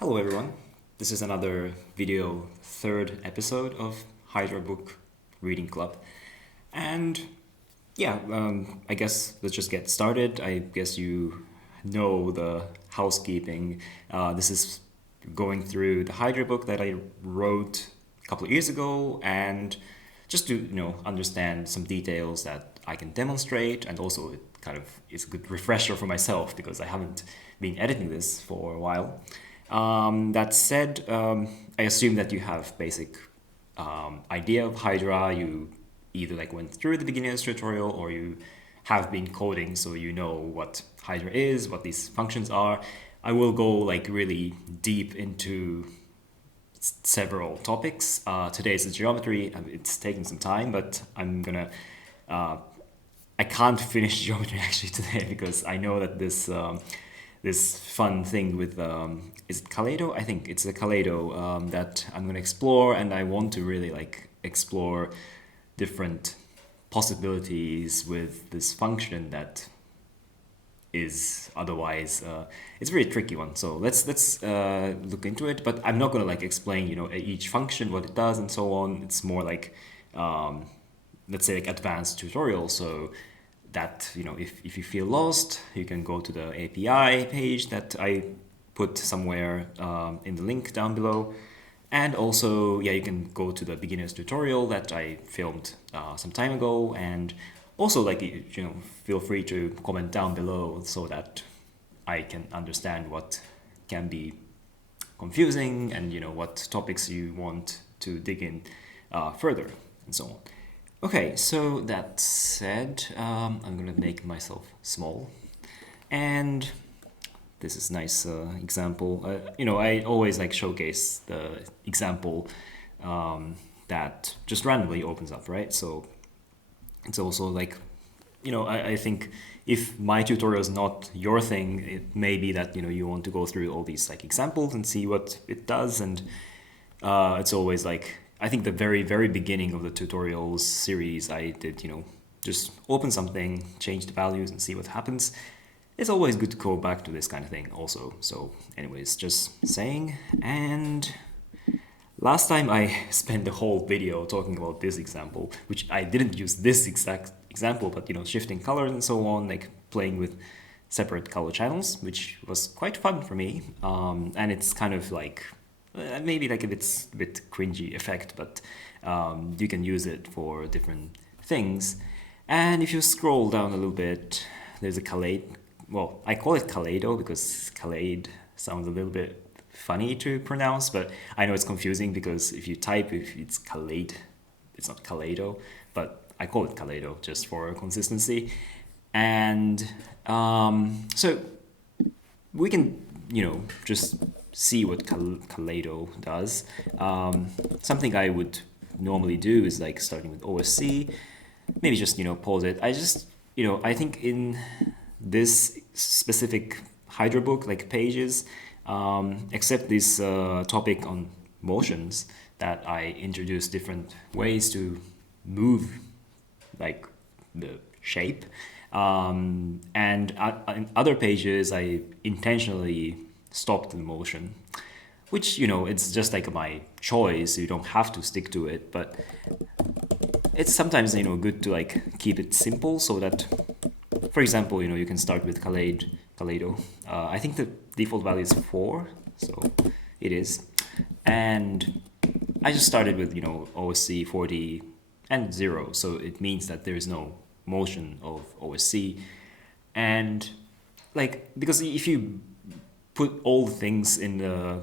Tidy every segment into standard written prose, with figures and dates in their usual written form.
Hello everyone, this is another video, third episode of Hydra Book Reading Club. And I guess let's just get started. I guess you know the housekeeping. This is going through the Hydra book that I wrote a couple of years ago, and just to understand some details that I can demonstrate, and also it kind of is a good refresher for myself because I haven't been editing this for a while. That said, I assume that you have basic idea of Hydra. You either like went through the beginner's tutorial or you have been coding, so you know what Hydra is, what these functions are. I will go like really deep into several topics. Today is the geometry. It's taking some time, but I can't finish geometry actually today because I know that this fun thing with is it Kaleid? I think it's a Kaleid that I'm gonna explore, and I want to really like explore different possibilities with this function that is otherwise it's a very tricky one. So let's look into it. But I'm not gonna like explain each function what it does and so on. It's more like let's say like advanced tutorial. So that if you feel lost, you can go to the API page that I put somewhere in the link down below. And also, yeah, you can go to the beginner's tutorial that I filmed some time ago. And also, like, feel free to comment down below so that I can understand what can be confusing and, what topics you want to dig in further and so on. Okay, so that said, I'm gonna make myself small. And this is nice example. I always like showcase the example that just randomly opens up, right? So it's also like, I think if my tutorial is not your thing, it may be that, you want to go through all these like examples and see what it does. And it's always like, I think the very, very beginning of the tutorials series, I did, just open something, change the values and see what happens. It's always good to go back to this kind of thing also. So anyways, just saying. And last time I spent the whole video talking about this example, which I didn't use this exact example, but shifting colors and so on, like playing with separate color channels, which was quite fun for me. And it's kind of like maybe like a bit cringy effect, but you can use it for different things. And if you scroll down a little bit, there's a Kaleid. Well, I call it Kaleido because Kaleid sounds a little bit funny to pronounce, but I know it's confusing because if you type, if it's Kaleid, it's not Kaleido, but I call it Kaleido just for consistency. And so we can, just see what Kaleido does. Something I would normally do is like starting with OSC, maybe just, pause it. I think in this specific Hydra book, like pages, except this topic on motions that I introduce different ways to move like the shape. And in other pages, I intentionally stopped the motion, which, it's just like my choice. You don't have to stick to it, but it's sometimes, good to like keep it simple so that, for example, you can start with Kaleido. I think the default value is 4, so it is. And I just started with, OSC 40 and 0, so it means that there is no motion of OSC. And like, because if you put all the things in the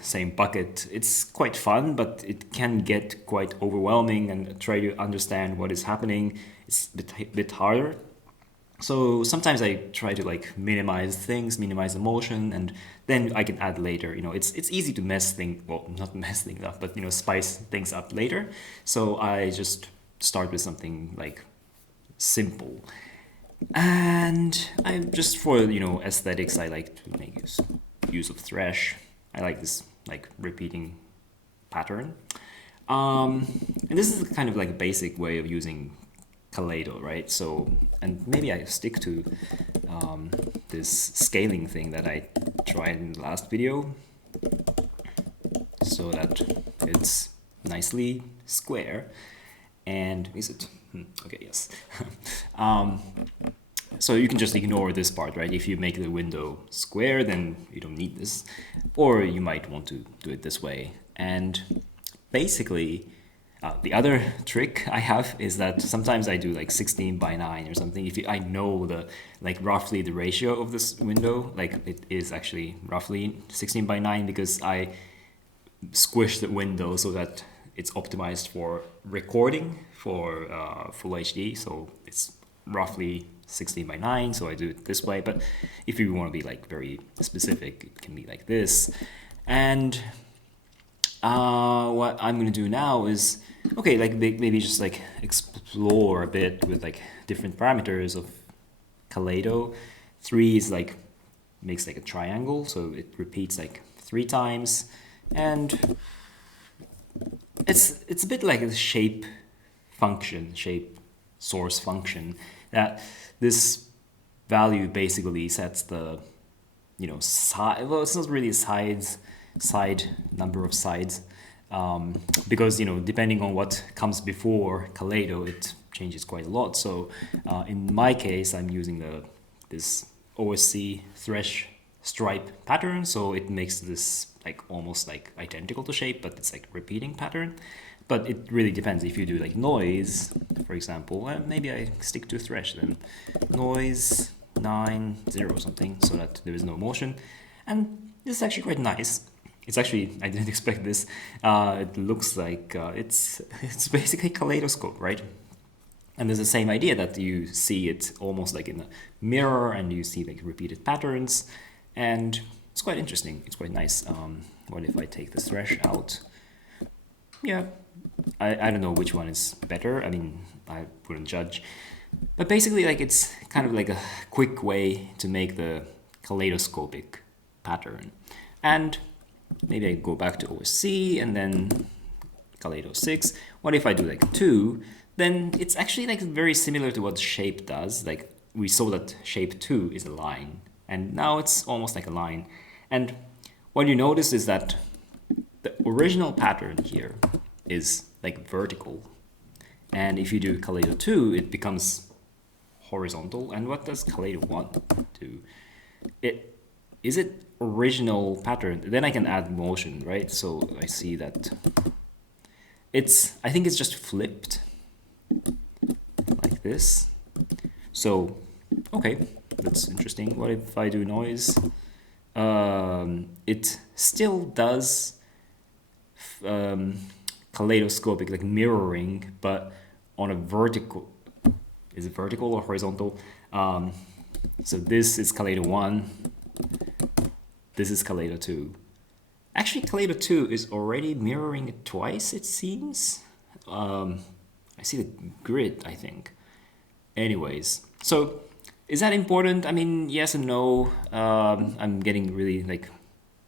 same bucket, it's quite fun, but it can get quite overwhelming, and try to understand what is happening, it's a bit harder. So sometimes I try to like minimize things, minimize the motion, and then I can add later. It's easy to not mess things up, but spice things up later. So I just start with something like simple. And I'm just for aesthetics, I like to make use of thresh. I like this like repeating pattern. And this is kind of like a basic way of using Kaleido, right? So, and maybe I stick to this scaling thing that I tried in the last video. so that it's nicely square. And is it? Okay, yes. So you can just ignore this part, right? If you make the window square, then you don't need this. Or you might want to do it this way. And basically, the other trick I have is that sometimes I do like 16 by 9 or something. If I know the like roughly the ratio of this window, like it is actually roughly 16 by 9 because I squish the window so that it's optimized for recording for full HD. So it's roughly 16 by 9, so I do it this way. But if you want to be like very specific, it can be like this. And what I'm gonna do now is, okay, like maybe just like explore a bit with like different parameters of Kaleido. 3 is like makes like a triangle, so it repeats like 3 times, and it's a bit like a shape function, shape source function, that this value basically sets the, you know, side, well, it's not really side number of sides, because, you know, depending on what comes before Kaleido, it changes quite a lot. So in my case, I'm using this OSC thresh stripe pattern, so it makes this like almost like identical to shape, but it's like repeating pattern. But it really depends. If you do like noise, for example, maybe I stick to thresh then. Noise 9 0 something, so that there is no motion. And this is actually quite nice. It's actually, I didn't expect this. It looks like it's basically kaleidoscope, right? And there's the same idea that you see it almost like in a mirror, and you see like repeated patterns, and it's quite interesting. It's quite nice. What if I take the thresh out? Yeah, I don't know which one is better. I mean, I wouldn't judge. But basically, like, it's kind of like a quick way to make the kaleidoscopic pattern. And maybe I go back to OSC and then Kaleido 6. What if I do like 2? Then it's actually like very similar to what shape does. Like, we saw that shape 2 is a line, and now it's almost like a line. And what you notice is that the original pattern here is like vertical. And if you do Kaleido 2, it becomes horizontal. And what does Kaleido 1 do? Is it original pattern? Then I can add motion, right? So I see that I think it's just flipped like this. So, okay, that's interesting. What if I do noise? It still does kaleidoscopic, like mirroring, but on a vertical. Is it vertical or horizontal? So this is Kaleido 1. This is Kaleido 2. Actually, Kaleido 2 is already mirroring it twice, it seems. I see the grid, I think. Anyways, so is that important? I mean, yes and no. I'm getting really, like,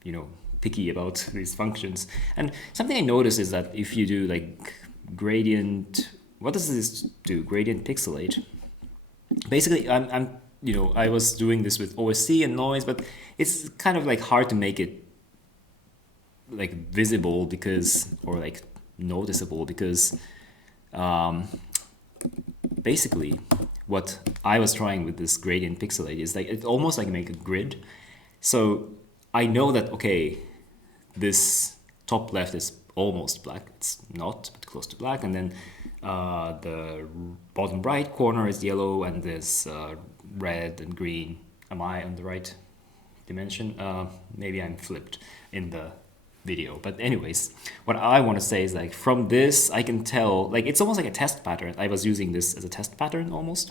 you know, picky about these functions. And something I noticed is that if you do like gradient, what does this do? Gradient pixelate. Basically, I'm you know, I was doing this with OSC and noise, but it's kind of like hard to make it like visible because, or like noticeable because basically what I was trying with this gradient pixelate is like it almost like make a grid. So I know that, okay, this top left is almost black. It's not, but close to black. And then the bottom right corner is yellow, and there's red and green. Am I on the right dimension? Maybe I'm flipped in the video. But anyways, what I want to say is like from this, I can tell, like it's almost like a test pattern. I was using this as a test pattern almost.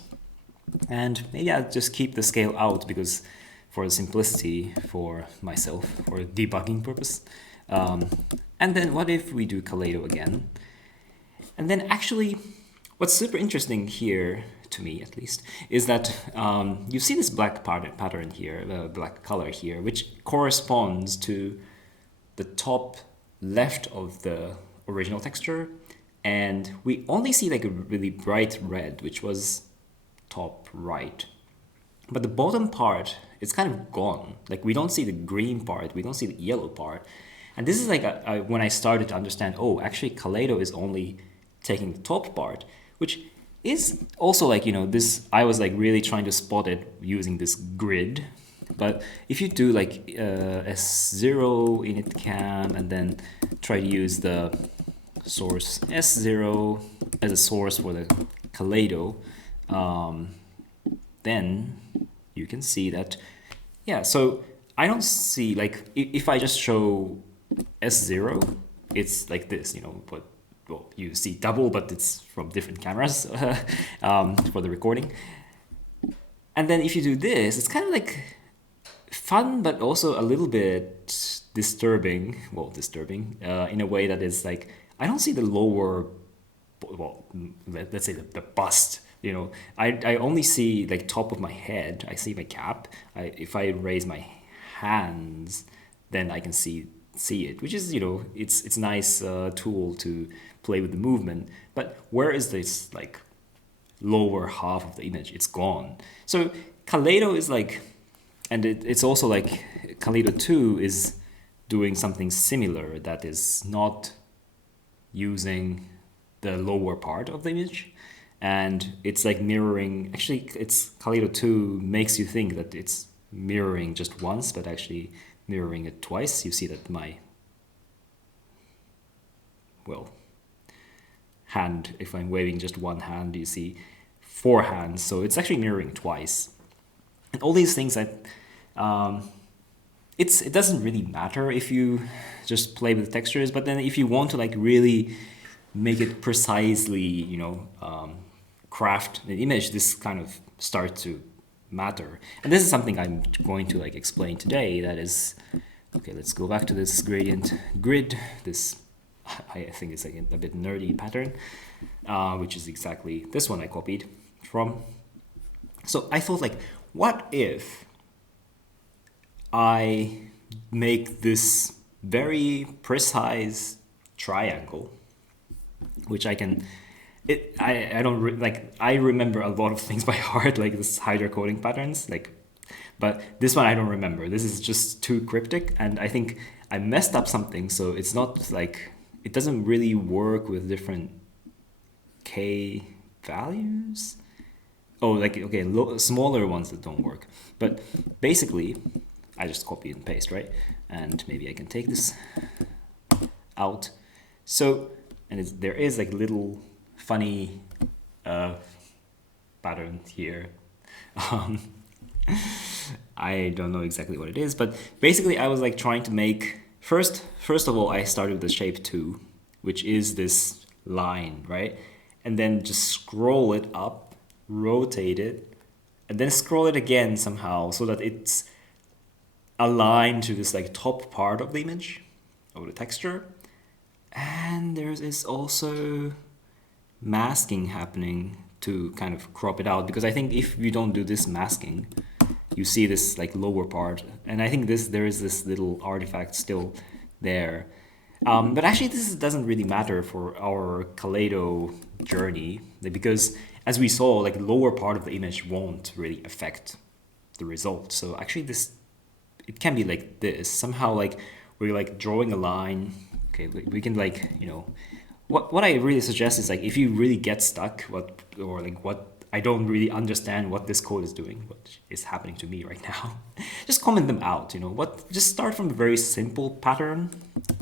And maybe I'll just keep the scale out because for the simplicity for myself, for debugging purpose. And then what if we do Kaleido again? And then actually, what's super interesting here, to me at least, is that you see this black pattern here, black color here, which corresponds to the top left of the original texture. And we only see like a really bright red, which was top right. But the bottom part it's kind of gone. Like we don't see the green part, we don't see the yellow part. And this is like when I started to understand, oh, actually Kaleido is only taking the top part, which is also like, this, I was like really trying to spot it using this grid. But if you do like S0 init cam and then try to use the source S0 as a source for the Kaleido, then you can see that, yeah, so I don't see, like, if I just show S0, it's like this, but, well, you see double, but it's from different cameras for the recording. And then if you do this, it's kind of like fun, but also a little bit disturbing, in a way that is like, I don't see the lower, well, let's say the bust, I only see like top of my head, I see my cap. If I raise my hands, then I can see it, which is, it's a nice tool to play with the movement. But where is this like lower half of the image? It's gone. So Kaleido is like, and it's also like Kaleido 2 is doing something similar, that is not using the lower part of the image. And it's like mirroring, actually it's Kaleido 2 makes you think that it's mirroring just once, but actually mirroring it twice. You see that my, well, hand, if I'm waving just one hand, you see 4 hands. So it's actually mirroring twice. And all these things that, it doesn't really matter if you just play with textures, but then if you want to like really make it precisely, craft an image, this kind of starts to matter. And this is something I'm going to like explain today. That is, okay, let's go back to this gradient grid. This, I think it's like a bit nerdy pattern, which is exactly this one I copied from. So I thought like, what if I make this very precise triangle, which I can, I don't like, I remember a lot of things by heart, like this Hydra coding patterns, like, but this one I don't remember. This is just too cryptic, and I think I messed up something, so it's not like, it doesn't really work with different K values. Oh, like, okay, smaller ones that don't work. But basically, I just copy and paste, right? And maybe I can take this out. So, and there is like little funny pattern here. I don't know exactly what it is, but basically I was like trying to make, first of all, I started with the shape 2, which is this line, right? And then just scroll it up, rotate it, and then scroll it again somehow so that it's aligned to this like top part of the image, of the texture. And there is also masking happening to kind of crop it out, because I think if you don't do this masking, you see this like lower part, and I think there is this little artifact still there. But actually this doesn't really matter for our Kaleido journey, because as we saw, like the lower part of the image won't really affect the result. So actually it can be like this, somehow like we're like drawing a line. Okay, we can like, what I really suggest is like, if you really get stuck, what I don't really understand what this code is doing, what is happening to me right now, just comment them out, just start from a very simple pattern.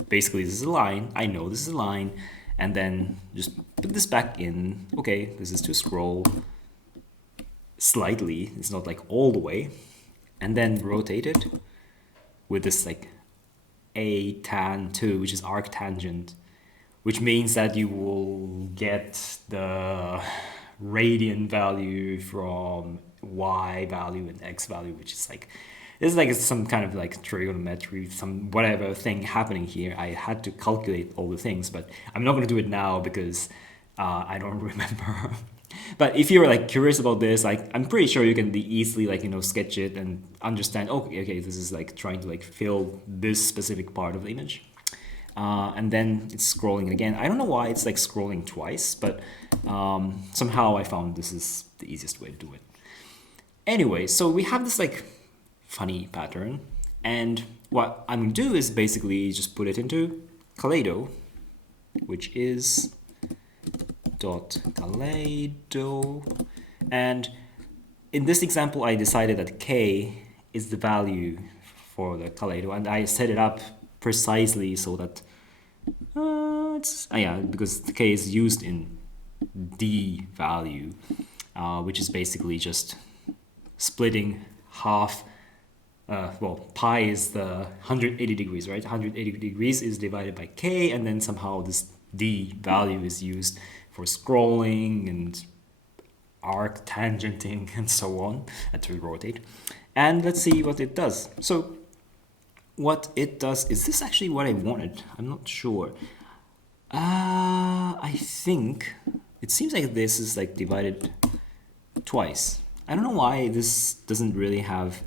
Basically, this is a line, I know this is a line, and then just put this back in. Okay, this is to scroll slightly, it's not like all the way, and then rotate it with this like a tan 2, which is arctangent, which means that you will get the radian value from y value and x value, which is like, this is like some kind of like trigonometry, some whatever thing happening here. I had to calculate all the things, but I'm not going to do it now because I don't remember. But if you're like curious about this, like I'm pretty sure you can easily like, sketch it and understand, okay, this is like trying to like fill this specific part of the image. And then it's scrolling again. I don't know why it's like scrolling twice, but somehow I found this is the easiest way to do it. Anyway, so we have this like funny pattern. And what I'm going to do is basically just put it into Kaleido, which is .kaleido. And in this example, I decided that k is the value for the Kaleido, and I set it up precisely so that yeah, because the k is used in d value, which is basically just splitting half. Well, pi is the 180 degrees, right? 180 degrees is divided by k, and then somehow this d value is used for scrolling and arc tangenting and so on, and to rotate. And let's see what it does. So what it does, is this actually what I wanted? I'm not sure. I think it seems like this is like divided twice. I don't know why this doesn't really have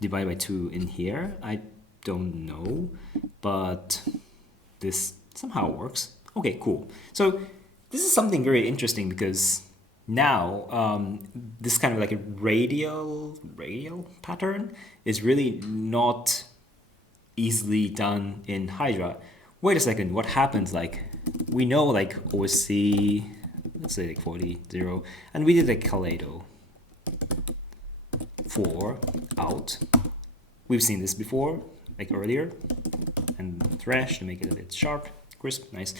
divided by 2 in here. I don't know, but this somehow works. Okay, cool. So this is something very interesting because now this kind of like a radial pattern is really not easily done in Hydra. Wait a second, what happens? Like, we know like OSC, let's say like 40, 0, and we did like Kaleido 4 out. We've seen this before, like earlier, and thresh to make it a bit sharp, crisp, nice.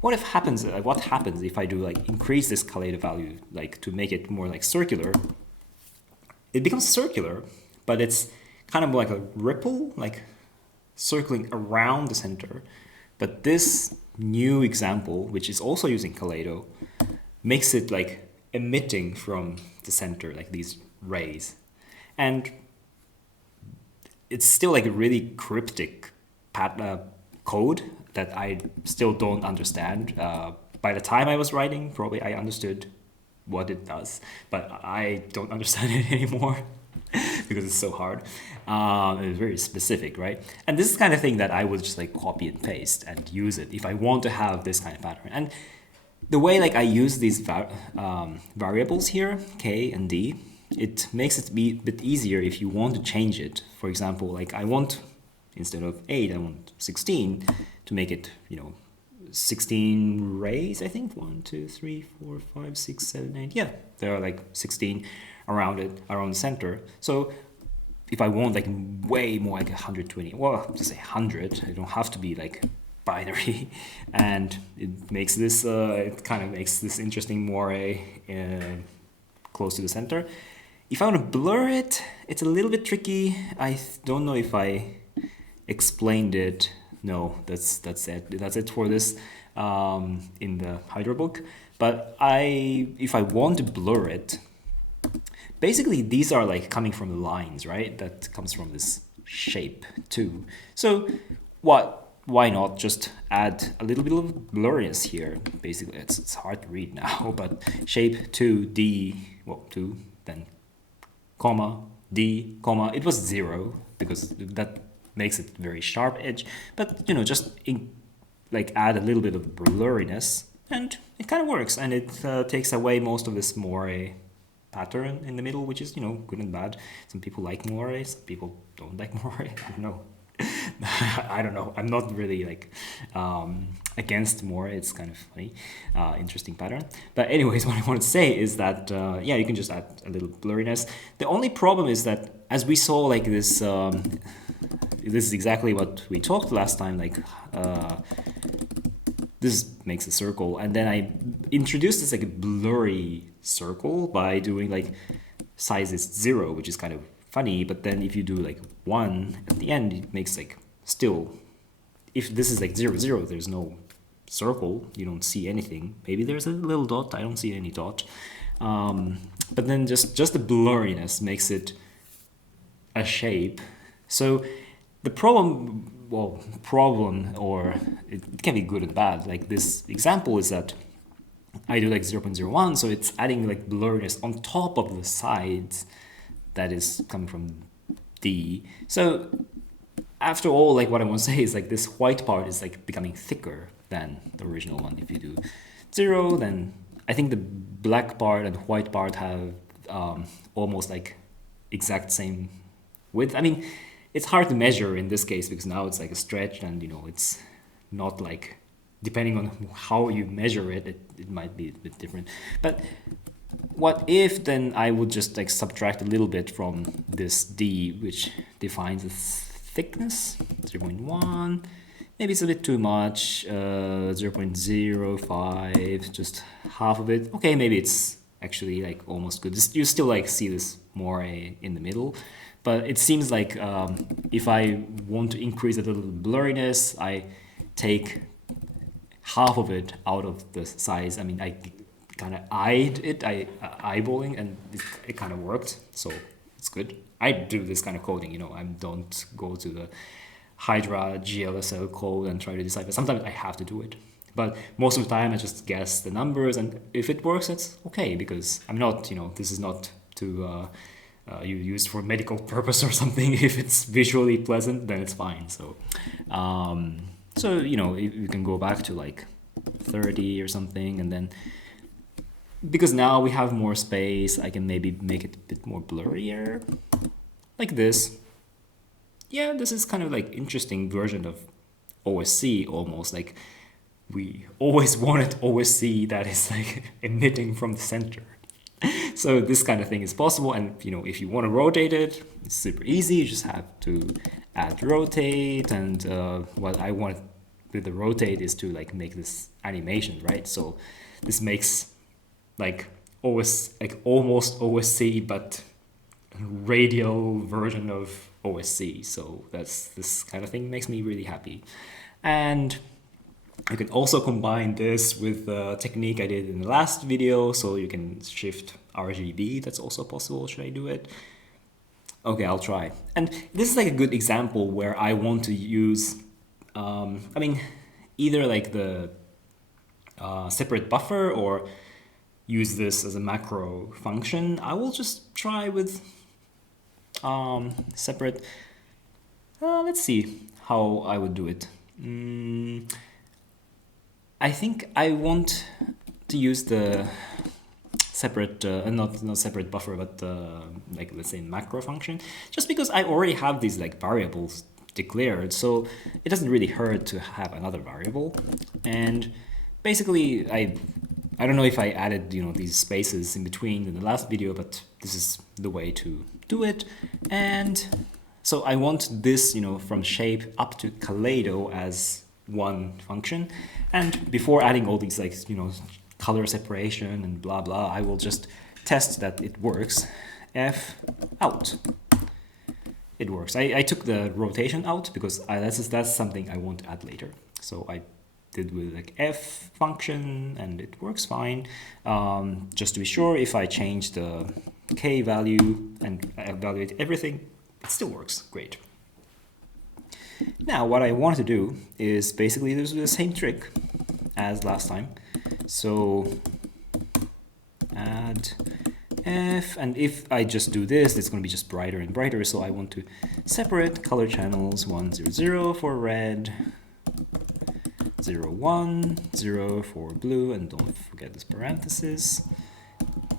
What happens if I do like increase this Kaleid value, like to make it more like circular? It becomes circular, but it's kind of like a ripple, like circling around the center. But this new example, which is also using Kaleido, makes it like emitting from the center, like these rays. And it's still like a really cryptic code that I still don't understand. By the time I was writing, probably I understood what it does, but I don't understand it anymore because it's so hard. It's very specific, right? And this is the kind of thing that I would just like copy and paste and use it if I want to have this kind of pattern. And the way like I use these variables here, k and d, it makes it be a bit easier if you want to change it. For example, like I want, instead of 8, I want 16 to make it, 16 rays, I think. 1, 2, 3, 4, 5, 6, 7, 8. Yeah, there are like 16 around it, around the center. So if I want like way more, like 120, well, just say 100, it don't have to be like binary. And it makes this, it kind of makes this interesting moire close to the center. If I want to blur it, it's a little bit tricky. I don't know if I explained it. No, that's it. That's it for this in the Hydra book. But if I want to blur it, basically these are like coming from the lines, right? That comes from this shape too. So why not just add a little bit of blurriness here? Basically, it's hard to read now, but shape 2D, well, 2, then comma, D, comma, it was 0 because that makes it very sharp edge, but just like add a little bit of blurriness and it kind of works, and it takes away most of this moire pattern in the middle, which is good and bad. Some people like moire, some people don't like moire. I don't know. I don't know. I'm not really like against moire. It's kind of funny, interesting pattern. But anyways, what I want to say is that yeah, you can just add a little blurriness. The only problem is that, as we saw, like this is exactly what we talked last time. Like this makes a circle, and then I introduced this like a blurry circle by doing like size is 0, which is kind of funny. But then if you do like 1 at the end, it makes like still, if this is like 0, 0, there's no circle, you don't see anything. Maybe there's a little dot, I don't see any dot. But then just the blurriness makes it a shape. So the problem, or it can be good and bad. Like this example is that I do like 0.01, so it's adding like blurriness on top of the sides that is coming from D. So after all, like what I want to say is like this white part is like becoming thicker than the original one. If you do 0, then I think the black part and white part have almost like exact same width. I mean, it's hard to measure in this case because now it's like a stretch, and it's not like, depending on how you measure it, it might be a bit different. But what if then I would just like subtract a little bit from this D, which defines the thickness, 0.1. Maybe it's a bit too much, 0.05, just half of it. Okay, maybe it's actually like almost good. You still like see this more in the middle, but it seems like if I want to increase a little blurriness, I take half of it out of the size. I mean, I kind of eyed it, eyeballing, and it kind of worked, so it's good. I do this kind of coding, I don't go to the Hydra GLSL code and try to decipher. Sometimes I have to do it, but most of the time I just guess the numbers, and if it works, it's okay, because I'm not, this is not to you use for medical purpose or something. If it's visually pleasant, then it's fine. So you can go back to like 30 or something, and then because now we have more space, I can maybe make it a bit more blurrier, like this. Yeah, this is kind of like interesting version of OSC almost. Like we always wanted OSC that is like emitting from the center. So this kind of thing is possible, and if you want to rotate it, it's super easy. You just have to add rotate, and what I want with the rotate is to like make this animation, right? So this makes like almost OSC, but radial version of OSC. So this kind of thing makes me really happy. And you can also combine this with the technique I did in the last video, so you can shift RGB. That's also possible. Should I do it? Okay, I'll try. And this is like a good example where I want to use either like the separate buffer or use this as a macro function. I will just try with separate. Let's see how I would do it. I think I want to use the separate, not separate buffer, but like let's say macro function, just because I already have these like variables declared, so it doesn't really hurt to have another variable. And basically, I don't know if I added these spaces in between in the last video, but this is the way to do it. And so I want this from shape up to Kaleido as one function. And before adding all these like color separation and blah blah, I will just test that it works. F out. It works. I took the rotation out because that's something I want to add later. So I did with like F function, and it works fine. Just to be sure, if I change the K value and evaluate everything, it still works great. Now what I want to do is basically do the same trick as last time. So add F, and if I just do this, it's going to be just brighter and brighter. So I want to separate color channels 1, 0, 0 for red, 0, 1, 0 for blue, and don't forget this parenthesis,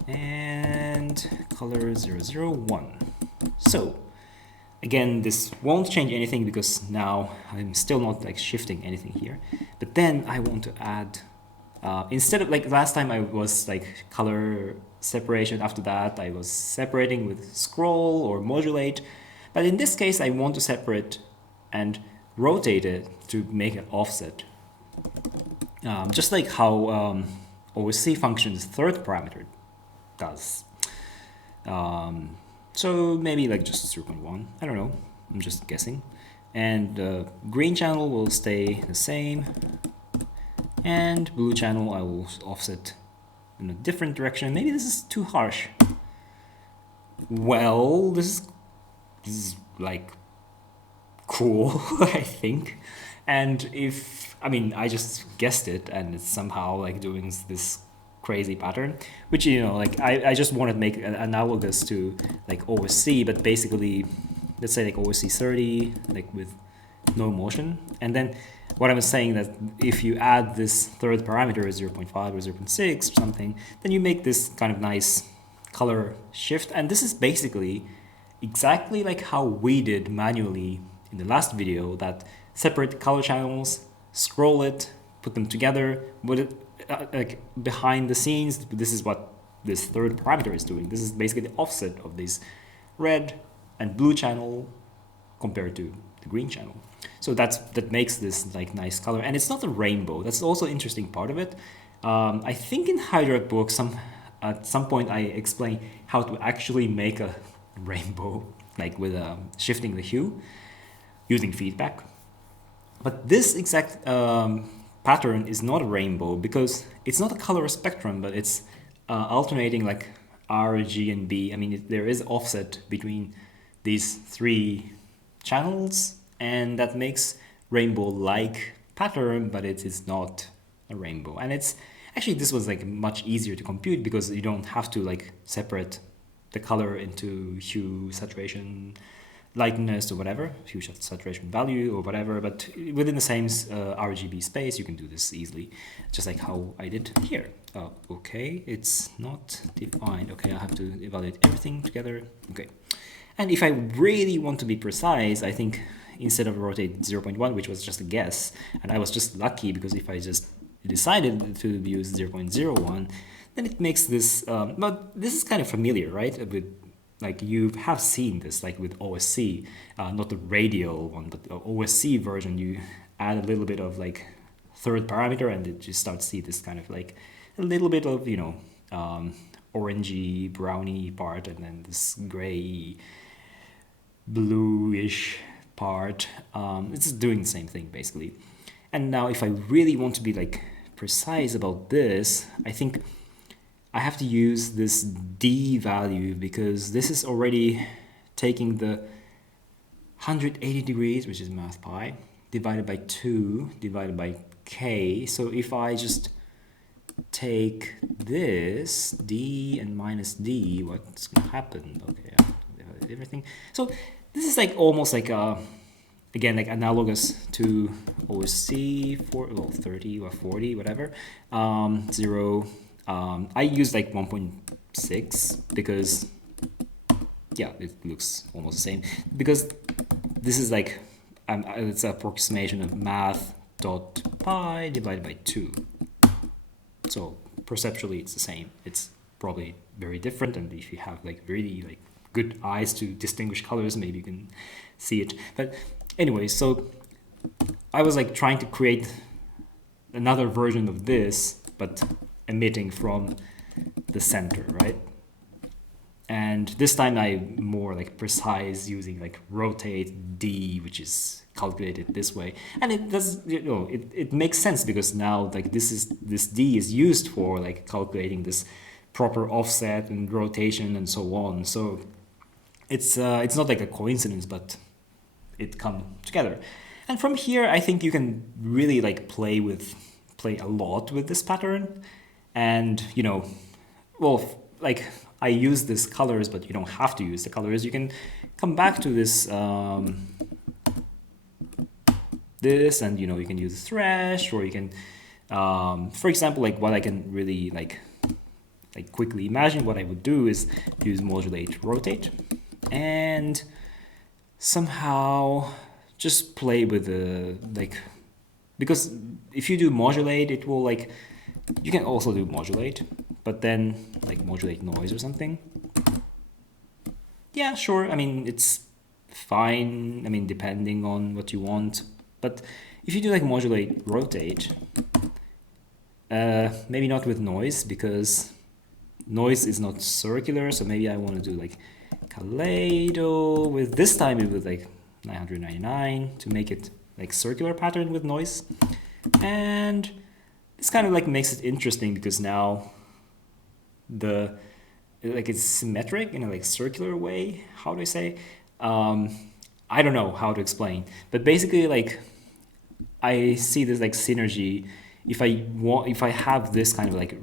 and color 0, 0, 1. So again, this won't change anything because now I'm still not like shifting anything here. But then I want to add, instead of like last time I was like color separation, after that I was separating with scroll or modulate. But in this case, I want to separate and rotate it to make an offset. Just like how OSC function's third parameter does. So maybe like just 0.1, I don't know, I'm just guessing. And the green channel will stay the same, and blue channel I will offset in a different direction. Maybe this is too harsh. Well, this is like cool, I think. And I just guessed it, and it's somehow like doing this crazy pattern, which like I just wanted to make an analogous to like OSC, but basically let's say like OSC 30, like with no motion. And then what I was saying, that if you add this third parameter 0.5 or 0.6 or something, then you make this kind of nice color shift. And this is basically exactly like how we did manually in the last video, that separate color channels, scroll it, put them together, put it like behind the scenes. This is what this third parameter is doing. This is basically the offset of this red and blue channel compared to the green channel. So that makes this like nice color, and it's not a rainbow. That's also an interesting part of it. I think in Hydra book at some point I explain how to actually make a rainbow, like with shifting the hue using feedback. But this exact pattern is not a rainbow because it's not a color spectrum, but it's alternating like R, G, and B. I mean, there is offset between these three channels, and that makes rainbow-like pattern, but it is not a rainbow. And it's actually, this was like much easier to compute because you don't have to like separate the color into hue, saturation, lightness, or whatever, hue, saturation, value, or whatever. But within the same RGB space, you can do this easily, just like how I did here. Okay, it's not defined. Okay, I have to evaluate everything together. Okay. And if I really want to be precise, I think instead of rotate 0.1, which was just a guess, and I was just lucky because if I just decided to use 0.01, then it makes this, but this is kind of familiar, right? With, like, you have seen this, like with OSC, not the radial one, but the OSC version, you add a little bit of like third parameter and it just starts to see this kind of like a little bit of, you know, orangey, browny part, and then this gray, bluish part. It's doing the same thing basically. And now if I really want to be like precise about this, I think I have to use this D value because this is already taking the 180 degrees, which is math pi, divided by 2 divided by k. So if I just take this D and minus D, what's gonna happen? Okay, everything. So this is like almost like again, like analogous to OSC for 30 or 40, whatever. 0. I use like 1.6 because yeah, it looks almost the same because this is like it's an approximation of math dot pi divided by 2. So perceptually it's the same. It's probably very different, and if you have like really like good eyes to distinguish colors, maybe you can see it. But anyway, so I was like trying to create another version of this, but emitting from the center, right? And this time I'm more like precise using like rotate D, which is calculated this way. And it does, you know, it makes sense because now like this D is used for like calculating this proper offset and rotation and so on. So it's not like a coincidence, but it come together. And from here, I think you can really like play a lot with this pattern. And, you know, well, like I use these colors, but you don't have to use the colors. You can come back to this, this, and, you know, you can use thresh, or you can, for example, like what I can really like quickly imagine what I would do is use modulate rotate and somehow just play with the like, because if you do modulate, it will like, you can also do modulate, but then like modulate noise or something. Yeah, sure. I mean, it's fine. I mean, depending on what you want. But if you do like modulate rotate, maybe not with noise because noise is not circular. So maybe I want to do like Kaleid with this time it was like 999 to make it like circular pattern with noise. And this kind of like makes it interesting because now it's symmetric in a like circular way. How do I say? I don't know how to explain, but basically like I see this like synergy. If I have this kind of like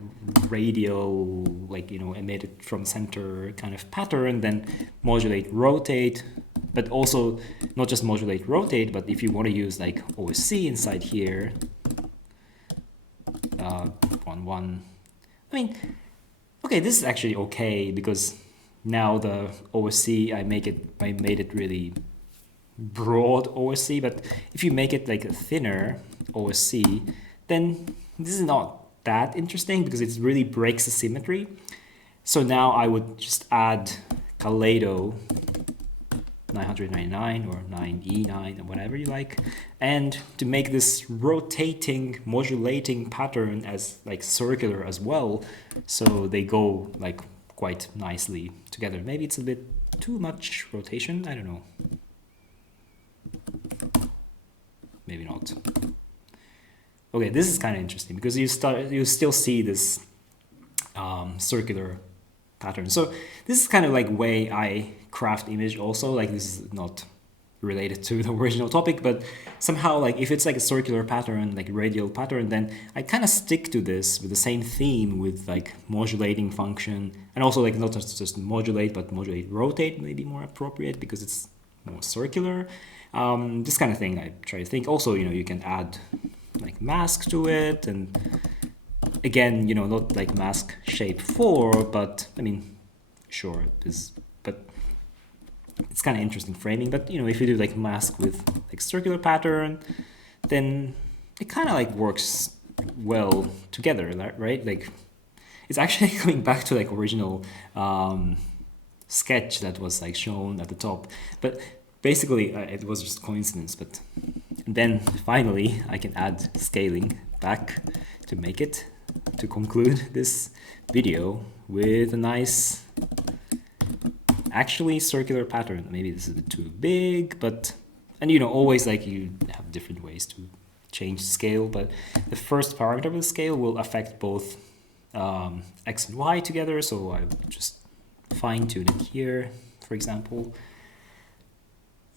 radial, like, you know, emitted from center kind of pattern, then modulate rotate, but also not just modulate rotate, but if you want to use like OSC inside here, 1, 1. I mean, okay, this is actually okay because now the OSC, I made it really broad OSC, but if you make it like a thinner OSC, then this is not that interesting because it really breaks the symmetry. So now I would just add Kaleido 999 or 9E9 or whatever you like, and to make this rotating modulating pattern as like circular as well, so they go like quite nicely together. Maybe it's a bit too much rotation, I don't know, maybe not. Okay, this is kind of interesting because you still see this circular pattern. So this is kind of like way I craft image also, like this is not related to the original topic, but somehow like if it's like a circular pattern, like radial pattern, then I kind of stick to this with the same theme with like modulating function, and also like not just modulate, but modulate rotate may be more appropriate because it's more circular. This kind of thing I try to think. Also, you can add like mask to it, and again, not like mask shape 4, but I mean, sure, but it's kind of interesting framing. But if you do like mask with like circular pattern, then it kind of like works well together, right? Like it's actually going back to like original sketch that was like shown at the top, but basically it was just coincidence. But then finally I can add scaling back to make it, to conclude this video with a nice actually circular pattern. Maybe this is a bit too big, but and always like you have different ways to change scale, but the first parameter of the scale will affect both x and y together, so I just fine-tune it here, for example.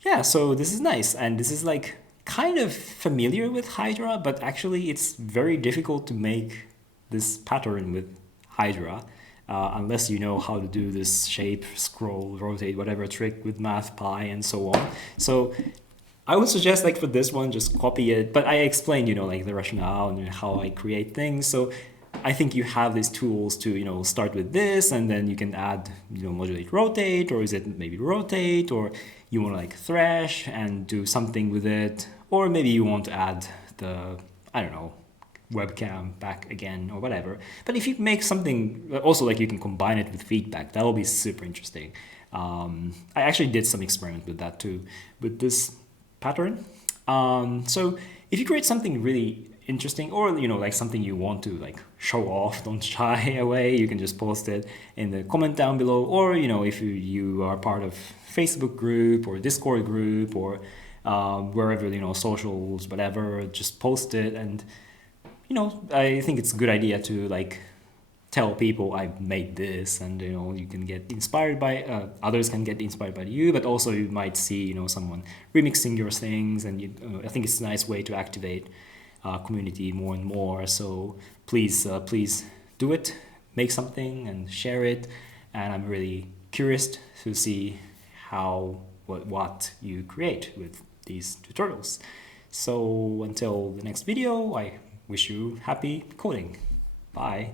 Yeah, so this is nice, and this is like kind of familiar with Hydra, but actually it's very difficult to make this pattern with Hydra unless you know how to do this shape, scroll, rotate, whatever trick with MathPy and so on. So I would suggest like for this one, just copy it, but I explained, like the rationale and how I create things. So I think you have these tools to, start with this, and then you can add, modulate rotate, or is it maybe rotate, or you want to like thresh and do something with it, or maybe you want to add the, I don't know, webcam back again or whatever. But if you make something, also like you can combine it with feedback, that will be super interesting. I actually did some experiment with that too, with this pattern. So if you create something really interesting, or like something you want to like show off, don't shy away, you can just post it in the comment down below, or if you are part of Facebook group or Discord group or wherever, socials, whatever, just post it. And I think it's a good idea to like tell people I made this, and you can get inspired by others can get inspired by you, but also you might see someone remixing your things, and I think it's a nice way to activate community more and more. So please do it, make something and share it, and I'm really curious to see what you create with these tutorials. So until the next video, I wish you happy coding. Bye.